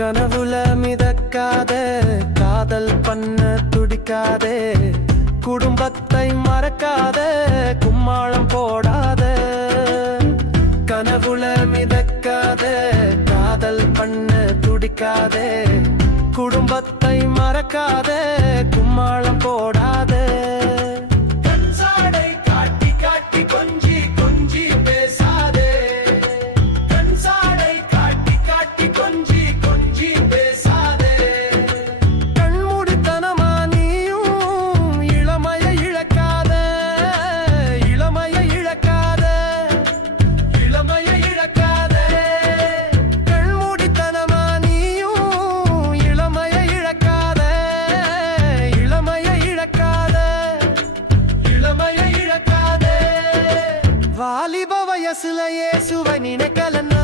கனவுல மிதக்காத காதல் பண்ண துடிக்காதே குடும்பத்தை மறக்காத கும்மாளம் போடாத. கனவுல மிதக்காத காதல் பண்ண துடிக்காதே குடும்பத்தை மறக்காத கும்மாளம் போடாத ಲಾಭ ವಯಸ್ಸುಲ ಏಸುವ ನಿನ ಕಲನ್ನ